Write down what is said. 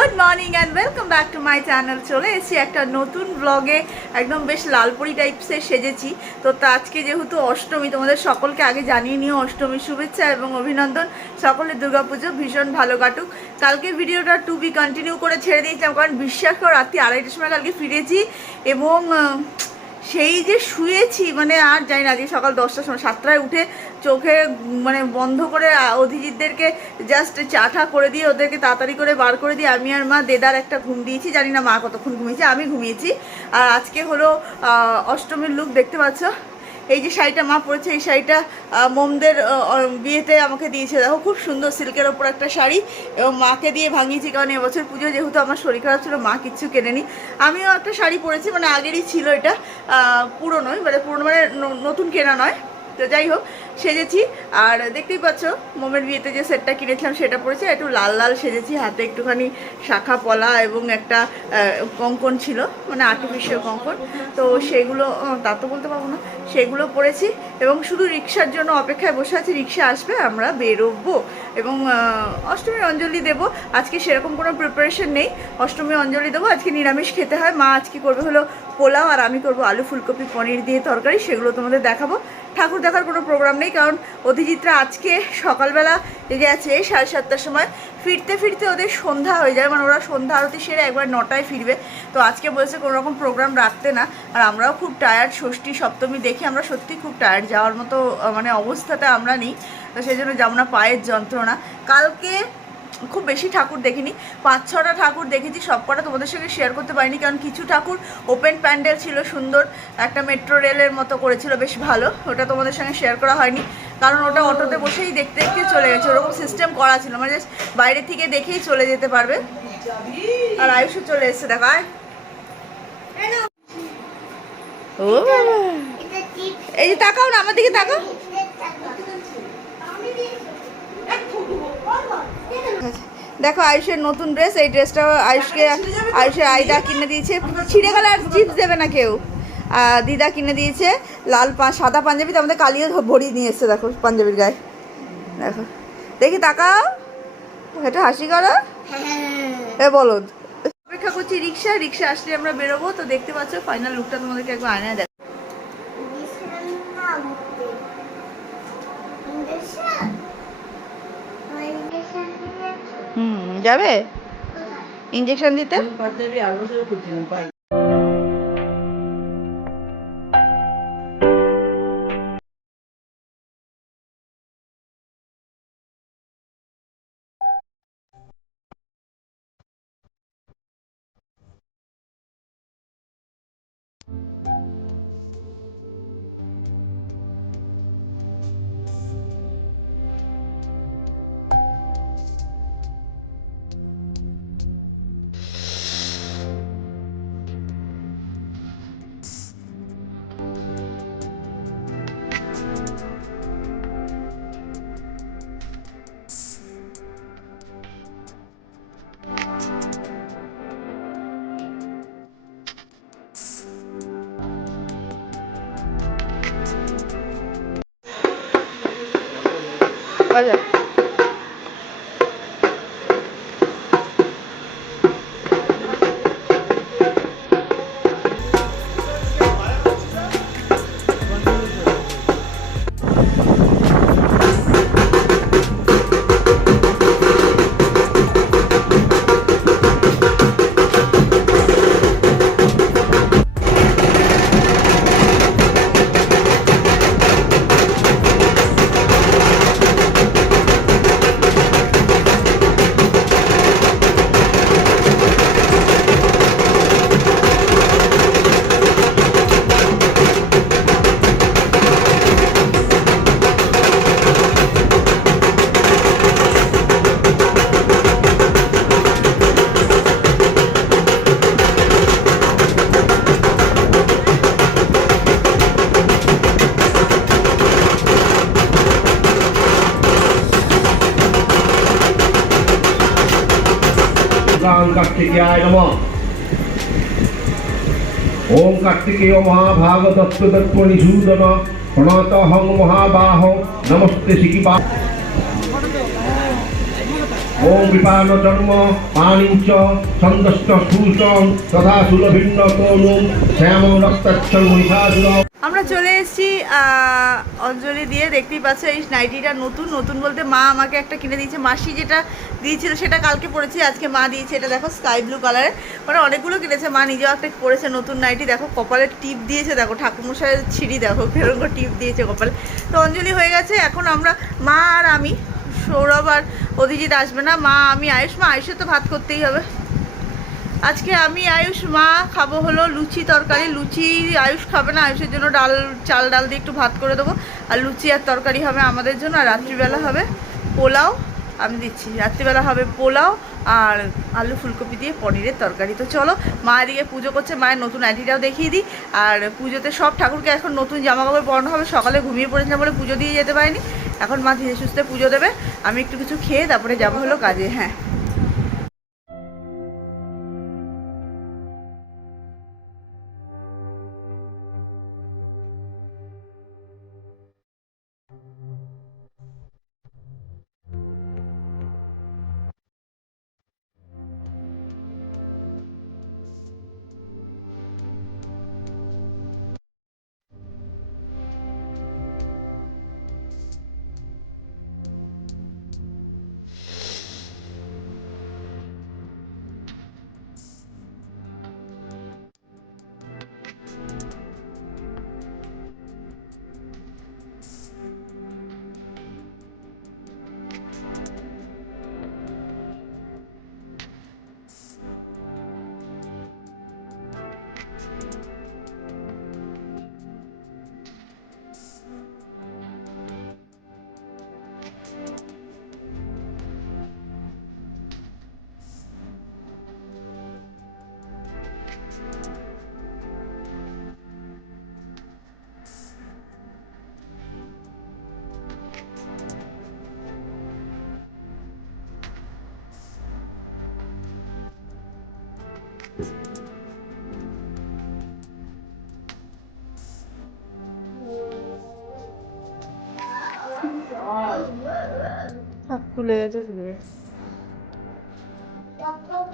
Good morning and welcome back to my channel. চলে এসেছি একটা নতুন ব্লগে। একদম বেশ লালপরি টাইপসের সেজেছি। তো আজকে যেহেতু অষ্টমী, তোমাদের সকলকে আগে জানিয়ে নিও অষ্টমীর শুভেচ্ছা এবং অভিনন্দন। সকলের দুর্গাপুজো ভীষণ ভালো কাটুক। কালকে ভিডিওটা টু বি কন্টিনিউ করে ছেড়ে দিয়েছিলাম, কারণ বিশ্বাস করো রাত্রি 2:30টার সময় কালকে ফিরেছি এবং সেই যে শুয়েছি মানে আর জানি না, যে সকাল 10টার সময় 7টায় উঠে চোখে মানে বন্ধ করে অধিজিৎদেরকে জাস্ট চাটা করে দিয়ে ওদেরকে তাড়াতাড়ি করে বার করে দিয়ে আমি আর মা দেদার একটা ঘুম দিয়েছি। জানি না মা কতক্ষণ ঘুমিয়েছে, আমি ঘুমিয়েছি। আর আজকে হলো অষ্টমীর লুক দেখতে পাচ্ছ। এই যে শাড়িটা মা পরেছে, এই শাড়িটা মোমদের বিয়েতে আমাকে দিয়েছে। দেখো খুব সুন্দর সিল্কের ওপর একটা শাড়ি, এবং মাকে দিয়ে ভাঙিয়েছি, কারণ এবছর পুজো যেহেতু আমার শরীর খারাপ ছিল মা কিচ্ছু কেনেনি। আমিও একটা শাড়ি পরেছি, মানে আগেরই ছিল, এটা পুরনো মানে নতুন কেনা নয়। তো যাই হোক সেজেছি। আর দেখতেই পাচ্ছ মোমের বিয়েতে যে সেটটা কিনেছিলাম সেটা পরেছি। একটু লাল লাল সেজেছি, হাতে একটুখানি শাখা পলা এবং একটা কঙ্কন ছিল, মানে আর্টিফিশিয়াল কঙ্কন। তো সেগুলো তা তো বলতে পারবো না, সেগুলো পরেছি এবং শুধু রিক্সার জন্য অপেক্ষায় বসে আছি। রিক্সা আসবে, আমরা বেরোবো এবং অষ্টমীর অঞ্জলি দেবো। আজকে সেরকম কোনো প্রিপারেশন নেই, অষ্টমীর অঞ্জলি দেবো। আজকে নিরামিষ খেতে হয়। মা আজকে করবে হলো পোলাও, আর আমি করবো আলু ফুলকপি পনির দিয়ে তরকারি, সেগুলো তোমাদের দেখাবো। ঠাকুর দেখার কোনো প্রোগ্রাম নেই, কারণ অধিজিৎরা আজকে সকালবেলা গেছে 7:30টার সময়। ফিরতে ফিরতে ওদের সন্ধ্যা হয়ে যায়, মানে ওরা সন্ধ্যা আরতি সেরে একবার 9টায় ফিরবে। তো আজকে বলছে কোনো রকম প্রোগ্রাম রাখতে না। আর আমরাও খুব টায়ার্ড, ষষ্ঠী সপ্তমী দেখে আমরা সত্যি খুব টায়ার্ড, যাওয়ার মতো মানে অবস্থাতে আমরা নেই। তো সেই জন্য যাবো না, পায়ের যন্ত্রণা। কালকে খুব বেশি ঠাকুর দেখিনি, 5-6টা ঠাকুর দেখেছি। সব কটা তোমাদের সঙ্গে শেয়ার করতে পারিনি, কারণ কিছু ঠাকুর ওপেন প্যান্ডেল ছিল, সুন্দর একটা মেট্রো রেলের মতো করেছিল, বেশ ভালো। ওটা তোমাদের সঙ্গে শেয়ার করা হয়নি, কারণ ওটা অটোতে বসেই দেখতে দেখতে চলে গেছে। ওরকম সিস্টেম করা ছিল, মানে জাস্ট বাইরে থেকে দেখেই চলে যেতে পারবে। আর আয়ুষও চলে এসছে, দেখায় ও এই যে তাকাও না আমার দিকে, তাকাও। দেখো আয়ুষের নতুন ড্রেস, এই ড্রেসটা আয়ুষের আইদা কিনে দিয়েছে। ছিঁড়ে গেলে আর চিপস দেবে না কেউ। দিদা কিনে দিয়েছে লাল সাদা পাঞ্জাবি, তো আমাদের কালিও ভরিয়ে নিয়ে এসছে। দেখো পাঞ্জাবির গায়ে, দেখো দেখি তাকাও, এটা হাসি করো। এ বলো, অপেক্ষা করছি রিক্সা আসলে আমরা বেরোবো। তো দেখতে পাচ্ছ ফাইনাল লুকটা তোমাদেরকে একবার আয়নায় দেখো। যাবে ইঞ্জেকশন দিতে। আচ্ছা कार्तिकेयाय नमः। ओम कार्तिकेय महाभागतत्वतत्वनिषूदन प्रणतहं महाबाहो नमस्ते शिखिपा। ওম বিপান জন্ম পানিঞ্চ ছন্দশ্চ সুষ্টং তথা সুলভিন্ন তনুম শ্যাম রক্তাচ্ছল মহিষাসুর। আমরা চলে এসেছি অঞ্জলি দিয়ে। দেখতেই পাচ্ছ এই নাইটিটা নতুন নতুন বলতে মা আমাকে একটা কিনে দিয়েছে। মাসি যেটা দিয়েছিল সেটা কালকে পরেছি, আজকে মা দিয়েছে। এটা দেখো স্কাই ব্লু কালারের, মানে অনেকগুলো কিনেছে। মা নিজেও একটা পরেছে নতুন নাইটি। দেখো কপালে টিপ দিয়েছে, দেখো ঠাকুরমশাইয়ের ছিঁড়ি দেখো ফেরন করে টিপ দিয়েছে কপালে। তো অঞ্জলি হয়ে গেছে। এখন আমরা মা আর আমি, সৌরভ আর অধিজিৎ আসবে না, মা আমি আয়ুষ। মা আয়ুষে তো ভাত করতেই হবে। আজকে আমি আয়ুষ মা খাবো হলো লুচি তরকারি। লুচি আয়ুষ খাবে না, আয়ুষের জন্য চাল ডাল দিয়ে একটু ভাত করে দেবো। আর লুচি আর তরকারি হবে আমাদের জন্য। আর রাত্রিবেলা হবে পোলাও। আমি দিচ্ছি, রাত্রিবেলা হবে পোলাও আর আলু ফুলকপি দিয়ে পনিরের তরকারি। তো চলো, মা এদিকে পুজো করছে, মায়ের নতুন আইডিটাও দেখিয়ে দিই। আর পুজোতে সব ঠাকুরকে এখন নতুন জামা কাপড় পরানো হবে। সকালে ঘুমিয়ে পড়েছিলাম বলে পুজো দিয়ে যেতে পারিনি। এখন মা ধীরে সুস্থে পুজো দেবে, আমি একটু কিছু খেয়ে তারপরে যাবো হলো কাজে। হ্যাঁ, তুলে গেছে।